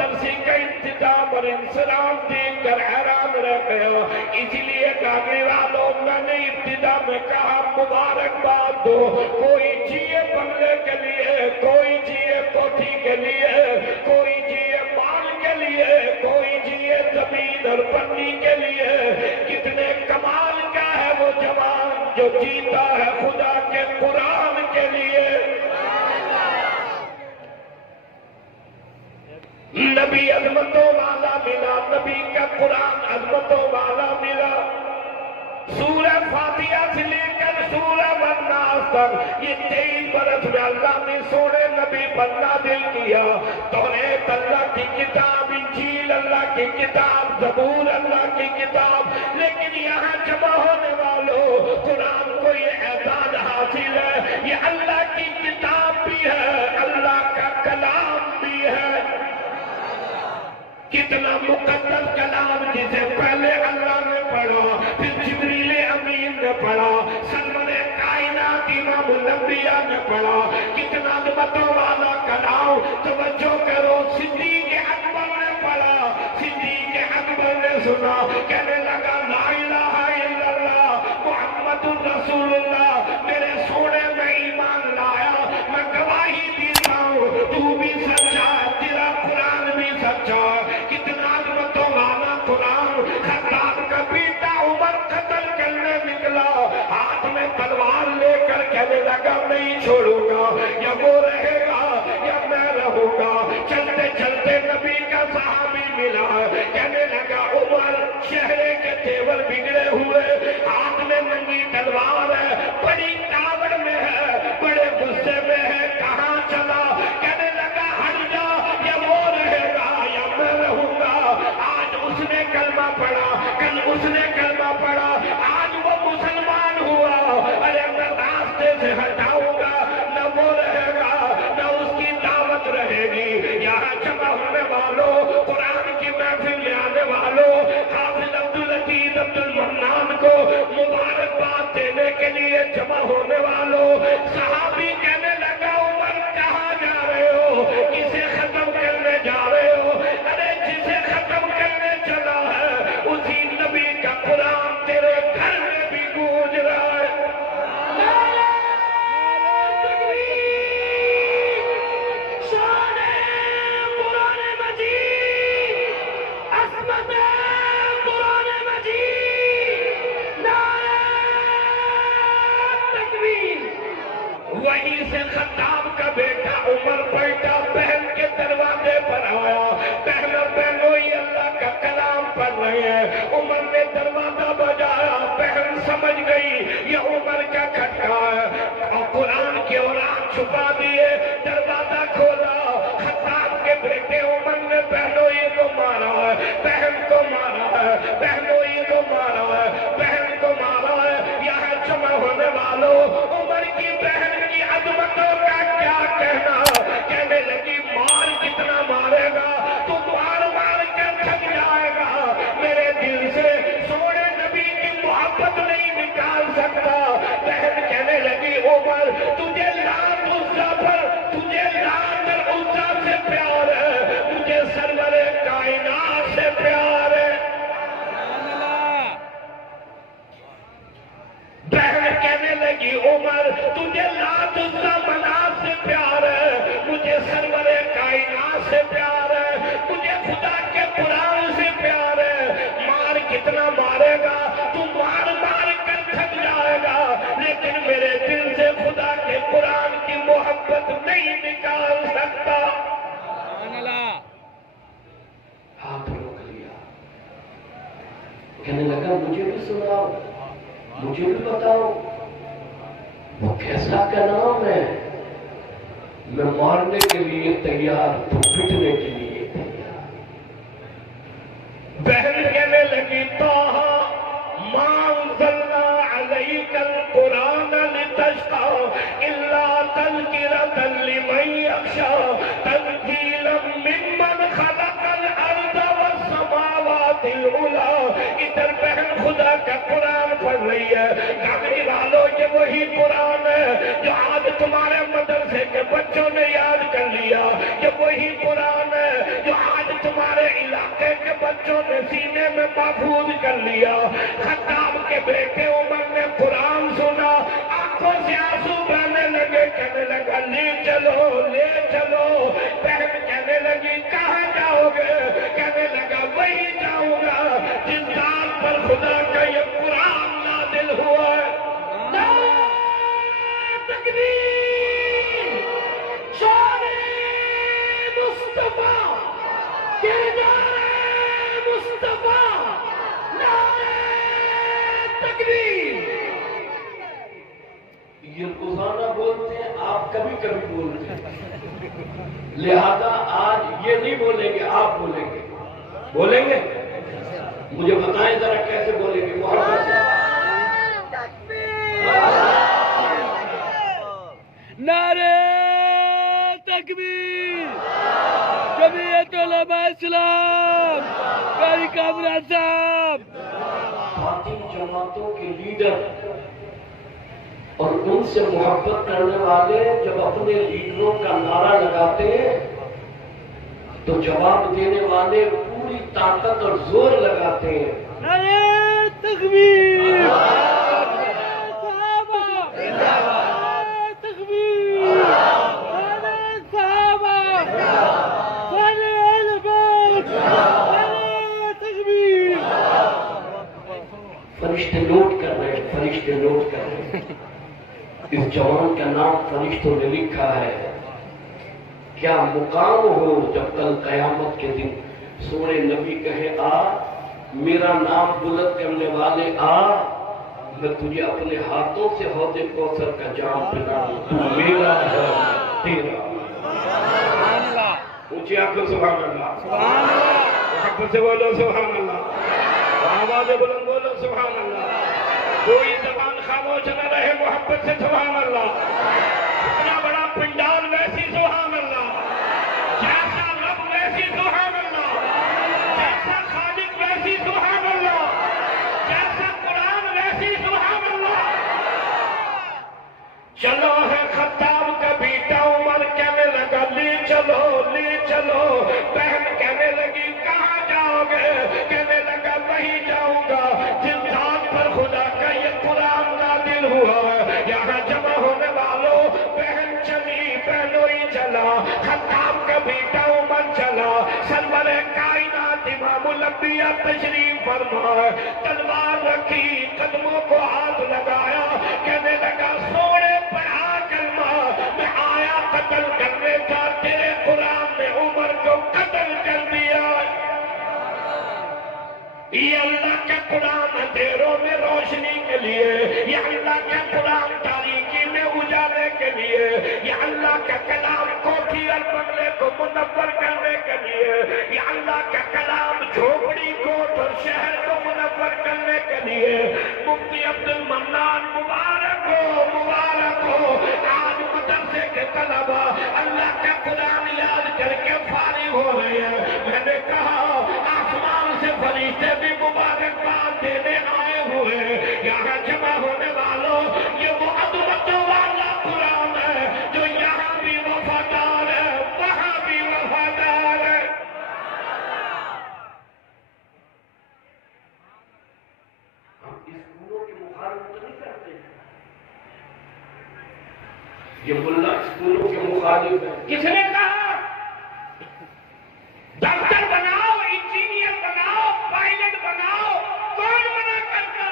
مدرسے کا انتظام اور انسلام دیکھ کر حیران رہ گیا. اس لیے کہنے والوں میں نے ابتدا میں کہا مبارکباد دو. کوئی جیے بنگلے کے لیے, کوئی جیے کوٹھی کے لیے, کوئی جیے مال کے لیے, کوئی جیے زمین اور پنی کے لیے. کتنے کمال کا ہے وہ جوان جو جیتا ہے خدا کے قرآن کے لیے. نبی عظمتوں والا ملا, نبی کا قرآن عظمتوں والا ملا. سورہ فاتحہ سے لے کر سورہ الناس تک یہ 23 برس میں اللہ نے سونے نبی پر نازل کیا. توریت اللہ کی کتاب, انجیل اللہ کی کتاب, زبور اللہ کی کتاب. لیکن یہاں جمع ہونے والوں, قرآن کو یہ اعزاز حاصل ہے, یہ اللہ کی کتاب بھی ہے, اللہ کا کلام بھی ہے. کتنا مقدس کلام جسے پہلے اللہ نے پڑھا, پھر جبریل امین نے پڑھا, سرور کائنات امام الانبیاء نے پڑھا. کتنا عظمتوں والا کلام. توجہ کرو, صدیق اکبر نے پڑھا, صدیق اکبر نے سنا, کہنے لگا لا الہ الا اللہ محمد الرسول اللہ. میرے سونے میں ایمان لایا, میں گواہی دیتا ہوں تو بھی سچا ہے, تیرا قرآن بھی سچا ہے. کتنا عظمتوں والا قرآن. خطاب کا بیٹا عمر قتل کرنے نکلا, ہاتھ میں تلوار لے کر کہنے لگا نہیں چھوڑوں گا, یا وہ رہے گا یا میں رہوں گا. چلتے چلتے نبی کا صحابی ملا, کہنے لگا عمر چہرے کے تیور بگڑے ہوئے, ہاتھ میں ننگی تلوار ہے, بڑی کاوڑ میں ہے, بڑے غصے میں ہے, کہاں چلا؟ کہنے لگا ہٹ جا, یا وہ رہے گا یا میں رہوں گا. آج اس نے کلمہ پڑھا, کل اس نے کلمہ پڑھا, آج وہ مسلمان ہوا. ارے میں راستے سے ہٹاؤں گا, نہ وہ رہے گا نہ اس کی دعوت رہے گی. یہاں جمع ہونے والوں, قرآن کی محفل لے آنے والوں, حافظ عبدالعزیز عبد المنان کو مبارکباد دینے کے لیے جمع ہونے والوں, صحابی کہنے لگا عمر کہاں جا رہے ہو, کسے ختم کرنے جا رہے ہو؟ ارے جسے ختم کرنے چلا ہے اسی نبی کا قرآن تیرے گھر میں بھی گونج رہا ہے. وہیں سے خطاب کا بیٹا عمر بیٹا بہن کے دروازے پر آیا. بہن اور بہنوئی اللہ کا کلام پڑھ رہے ہیں. عمر نے دروازہ بجایا, بہن سمجھ گئی یہ عمر کا کھٹکا ہے, اور قرآن کے اوران چھپا دیے, دروازہ کھولا. خطاب کے بیٹے عمر نے بہنوئی کو مارا ہے, بہن کو مارا ہے, بہنوئی کو مارا ہے, بہن کو مارا ہے. یہاں جمع ہونے والوں, عمر کی بہن کی عظمتوں کا کیا کہنا. کہنے لگی مار کتنا مارے گا, تو مار مار کر تھک جائے گا. میرے دل سے سونے نبی کی محبت نہیں نکال سکتا. بہن کہنے لگی عمر تجھے لات عزا پر, تجھے لات عزا سے پیار ہے, مجھے سرور کائنات سے پیار ہے. بہن کہنے لگی عمر تجھے لات عزا منات سے پیار ہے, مجھے سرور کائنات سے پیار ہے, مجھے خدا کے قرآن سے پیار ہے. مار کتنا مارے گا, تو مار مار کر تھک جائے گا, لیکن میرے دل سے خدا کے قرآن کی محبت نہیں نکال سکتا. ہاتھ روک لیا, کہنے لگا مجھے بھی سناؤ, مجھے بھی بتاؤ وہ کیسا کلام ہے. میں مارنے کے لیے تیار, تو پٹنے کے لیے تیار. بہن کہنے لگی طٰہٰ ما انزلنا علیک القرآن لتشقى الا تذکرۃ لمن یخشیٰ تنزیلا ممن خلق الارض والسماوات العلی. ادھر بہن خدا کا قرآن پڑھ رہی ہے. کاغذی والوں, یہ وہی قرآن ہے جو آج تمہارے مدرسے کے بچوں نے یاد کر لیا. یہ وہی قرآن ہے جو آج تمہارے علاقے کے بچوں نے سینے میں محفوظ کر لیا. خطاب کے بیٹے عمر نے قرآن سنا, آنکھوں سے آنسو بہنے لگے, کہنے لگا لے چلو لے چلو. بہن کہنے لگی کہاں جاؤ گے؟ کہنے لگا وہی جاؤں گا جس ذات پر خدا کا یہ قرآن نازل ہوا ہے. تکبیر! شان مصطفیٰ کردار مصطفیٰ, نعرہ تکبیر! یہ روزانہ بولتے ہیں, آپ کبھی کبھی بولتے ہیں, لہذا آج یہ نہیں بولیں گے, آپ بولیں گے. بولیں گے؟ مجھے بتائیں ذرا کیسے بولیں گے. محبت سے نعرہ تکبیر! جمعیت علماء اسلام قاری کامران صاحب, باقی جماعتوں کے لیڈر اور ان سے محبت کرنے والے جب اپنے لیڈروں کا نعرہ لگاتے ہیں تو جواب دینے والے پوری طاقت اور زور لگاتے ہیں. نعرہ تکبیر! فرشتے نوٹ کر رہے ہیں, فرشتے نوٹ کر رہے ہیں. اس جوان کا نام فرشتوں نے لکھا ہے. کیا مقام ہو جب کل قیامت کے دن سونے نبی کہے آ, میرا نام بلند کرنے والے آ, میں تجھے اپنے ہاتھوں سے حوض کوثر کا جام پلاؤں. تو میرا ہے تیرا. اونچی آنکھوں سبحان اللہ, محبت سے بولو سبحان اللہ, آواز بلند بولو سبحان اللہ. کوئی زبان خاموش نہ رہے, محبت سے سبحان اللہ. اتنا بڑا پنڈال ویسی سبحان اللہ, جیسا رب ویسی سبحان اللہ, جیسا خالق ویسی سبحان اللہ, جیسا قرآن ویسی سبحان اللہ. چلو ہے خطاب کا بیٹا عمر کہنے لگا لے چلو لے چلو. بہن کہنے لگی کہاں جاؤ گے؟ کہنے لگا وہی جاؤں گا جس ذات پر خدا کا یہ قرآن نازل ہوا ہے. یہاں جمع ہونے والوں, بہن چلی, بہنوئی چلا, خطاب کا بیٹا عمر چلا, سرور کائنات امام الانبیاء تشریف فرما, تلوار رکھی, قدموں کو ہاتھ لگایا, کہنے لگا سوڑے پڑھا کلمہ, میں آیا قتل کرنے کا, تیرے قرآن نے عمر کو قتل کر دیا. یہ اللہ کا قرآن اندھیروں میں روشنی کے لیے, یہ اللہ کا قرآن تاریکی میں اجالے کے لیے, یہ اللہ کا کلام کوٹھی اور بنگلے کو منور کرنے کے لیے, یہ اللہ کا کلام جھوپڑی کوٹ اور شہر کو منور کرنے کے لیے. مفتی عبد المنان مبارک ہو, مبارک ہو. آج مدرسے کے طلبا اللہ کا قرآن یاد کر کے فارغ ہو رہے ہیں. میں نے کہا آسمان سے فرشتے بھی مبارکباد دینے آئے ہوئے. یہاں جمع ہونے والوں, یہ وہ عظمتوں والا قرآن ہے جو یہاں بھی وفادار ہے, وہاں بھی وفادار ہے. ہم اسکولوں کی مخالفت نہیں کرتے. یہ ملا اسکولوں کے مخالف ہے. کس نے کہا ڈاکٹر بناؤ, انجینئر بناؤ, پائلٹ بناؤ؟ کون منع کرتا؟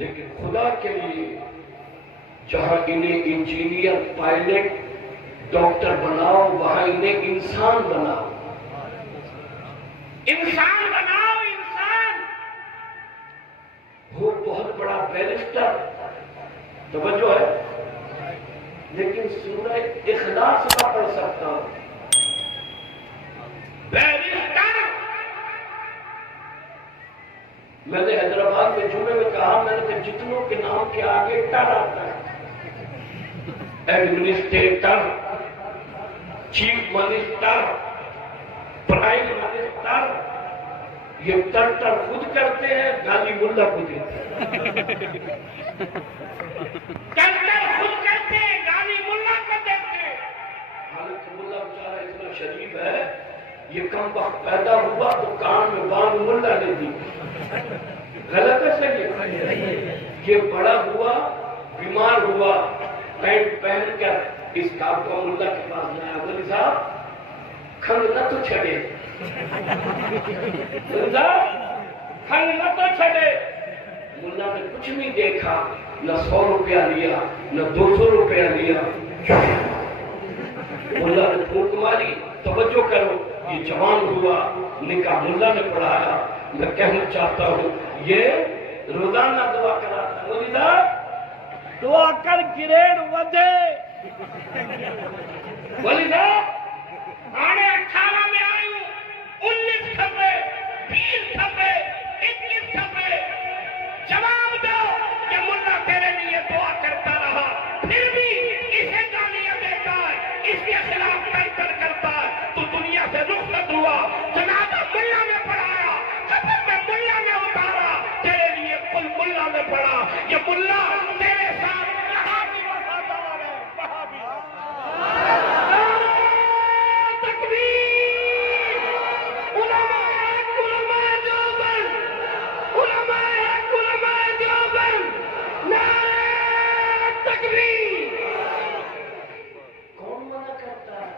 لیکن خدا کے لیے جہاں انہیں انجینئر, پائلٹ, ڈاکٹر بناؤ, وہاں انہیں انسان بناؤ. انسان بناؤ, انسان. وہ بہت بڑا بیرسٹر, توجہ ہے, لیکن سورہ اخلاص کا پڑھ سکتا ہوں. بیرسٹر. میں نے حیدرآباد میں جمعے میں کہا, میں نے کہا جتنوں کے نام کے آگے ٹر آتا ہے, administrator, chief minister, prime minister, یہ ٹر خود کرتے ہیں, گالی ملا کو دیتے ہیں. ٹر خود کرتے ہیں, گالی ملا کو دیتے ہیں. حالانکہ ملا بیچارہ اتنا شریف ہے، یہ کم وقت پیدا ہوا تو کان میں بانگ ملا نے دی، غلط ہے صحیح ہے؟ یہ بڑا ہوا، بیمار ہوا، پینٹ پہن کر اس کاکو ملا کے پاس جایا، مولوی صاحب کھنگ نہ تو چھڑے، مولوی صاحب کھنگ نہ تو چھڑے۔ ملا نے کچھ نہیں دیکھا، نہ 100 روپیہ لیا نہ 200 روپیہ لیا۔ ملا نے پھونک ماری، توجہ کرو، یہ جوان ہوا، نکاح ملا نے پڑھایا۔ میں کہنا چاہتا ہوں یہ روزانہ دعا کراتا ہے، مولوی صاحب دعا کر گریڈ ودے مولوی صاحب آنے 18 میں آئی ہوں، 19 چھپے، 20 چھپے، 21 چھپے، جواب دو کہ ملا تیرے لیے دعا کرتا رہا، پھر بھی اسے گالیاں دیتا ہے، اس کے خلاف تنقید کرتا ہے، تو دنیا سے رخصت ہوا، جنازہ ملا نے پڑھایا، قبر میں ملا نے اتارا، تیرے لیے کل ملا نے پڑھا، یہ ملا تیرے ساتھ یہاں بھی وفادار ہے، وہاں بھی۔ تکبیر! علماء دیوبند! علماء دیوبند! نعرہ تکبیر! کون منع کرتا ہے؟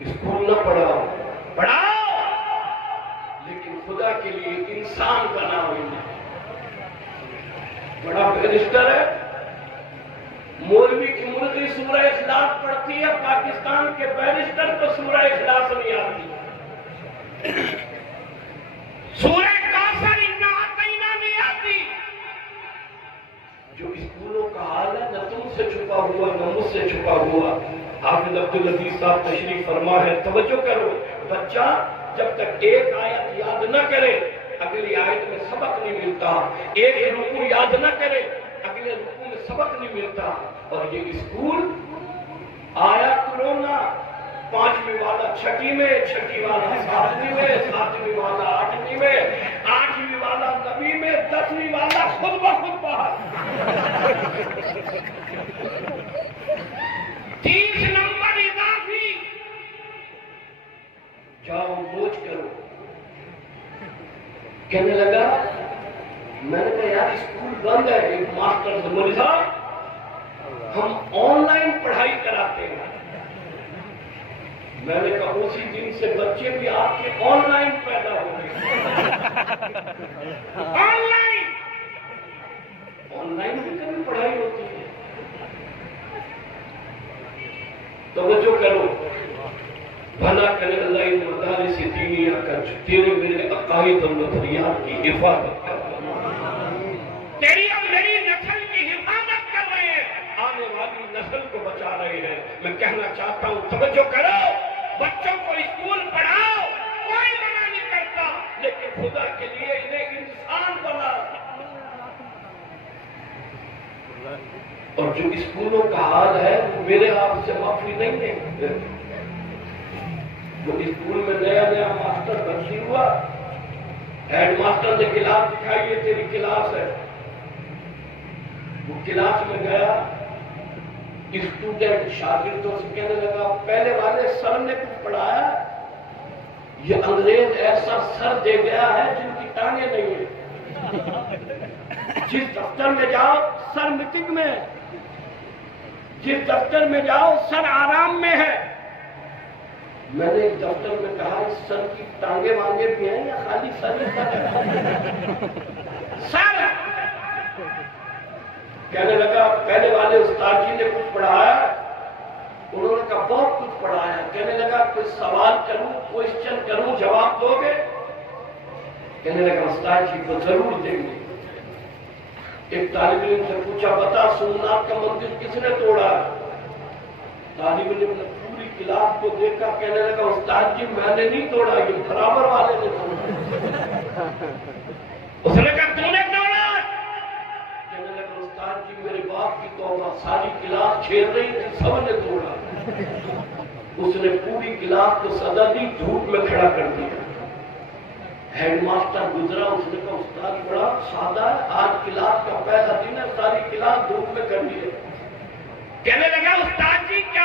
اسکول نہ پڑھاؤ، پڑھاؤ، لیکن خدا کے لیے انسان بناؤ انہیں۔ بڑا بیرسٹر ہے، مولوی کی مرغی سورہ اخلاص پڑھتی ہے، پاکستان کے بیرسٹر کو سورہ اخلاص نہیں آتی۔ سورہ کافر انا اعطینا نہیں آتی۔ جو اسکولوں کا حال ہے، نہ تم سے چھپا ہوا نہ مجھ سے چھپا ہوا۔ حافظ عبدالعزیز صاحب تشریف فرما ہے، توجہ کرو، بچہ جب تک ایک آیت یاد نہ کرے اگلی آیت میں سبق نہیں ملتا، ایک رکوع یاد نہ کرے اگلے رکوع میں سبق نہیں ملتا۔ اور یہ اسکول آیا کرونا، 5ویں والا 6ٹھی میں، 6ٹھی والا 7ویں میں، 7ویں والا 8ویں میں، 8ویں والا 9ویں میں، 10ویں والا خود بخود باہر۔ 30 نمبر اضافی۔ جاؤ موج کرو۔ کہنے لگا، میں نے کہا یار اسکول بند ہے، ایک ماسٹر سے مولوی صاحب ہم آن لائن پڑھائی کراتے ہیں۔ میں نے کہا اسی دن سے بچے بھی آپ کے آن لائن پیدا ہو گئے۔ آن لائن بھی کبھی پڑھائی ہوتی ہے؟ توجہ کرو، بھلا کرے اللہ ان مدارس دینیہ کا جو تیرے میرے عقائد اور نظریات کی حفاظت کر رہے ہیں، تیری اور میری نسل کی حفاظت کر رہے ہیں، آنے والی نسل کو بچا رہے ہیں۔ میں کہنا چاہتا ہوں توجہ کرو، بچوں کو اسکول پڑھاؤ، کوئی منع نہیں کرتا، لیکن خدا کے لیے انہیں انسان بنا۔ اور جو اسکولوں کا حال ہے وہ میرے آپ سے معافی نہیں ہے۔ وہ اسکول میں نیا نیا ماسٹر بھرتی ہوا، ہیڈ ماسٹر نے کلاس دکھائی، یہ تیری کلاس ہے۔ وہ کلاس میں گیا، اسٹوڈنٹ شاگردوں سے کہنے لگا پہلے والے سر نے کچھ پڑھایا، یہ انگریز ایسا سر دے گیا ہے جن کی ٹانگیں نہیں ہیں۔ جس دفتر میں جاؤ سر میٹنگ میں، جس دفتر میں جاؤ سر آرام میں ہے۔ میں نے ایک دفتر میں کہا اس سر کی ٹانگیں وانگیں بھی ہیں یا خالی سر ہے؟ سر کہنے لگا پہلے والے استاد جی نے کچھ پڑھایا، انہوں نے کہا بہت کچھ پڑھایا۔ کہنے لگا کوئی سوال کروں، کوئسچن کروں، جواب دو گے؟ کہنے لگا استاد جی کو ضرور دیں گے۔ ایک طالب علم سے پوچھا بتا سومناتھ کا مندر کس نے توڑا؟ طالب علم نے پوری کلاس کو دیکھا، کہنے لگا استاد جی میں نے نہیں توڑا، یہ برابر والے نے توڑا۔ اس نے کہا تو نے توڑا؟ کہنے لگا استاد جی میرے باپ کی توبہ، ساری کلاس چھیڑ رہی تھی، سب نے توڑا۔ اس نے پوری کلاس کو سزا دی، دھوپ میں کھڑا کر دیا۔ ہیڈ ماسٹر گزرا، اس نے کہا استاد بڑا سادہ ہے، آج کلاس کا پہلا دن ہے، ساری کلاس دھوپ میں کر دی ہے۔ کہنے لگا استاد جی کیا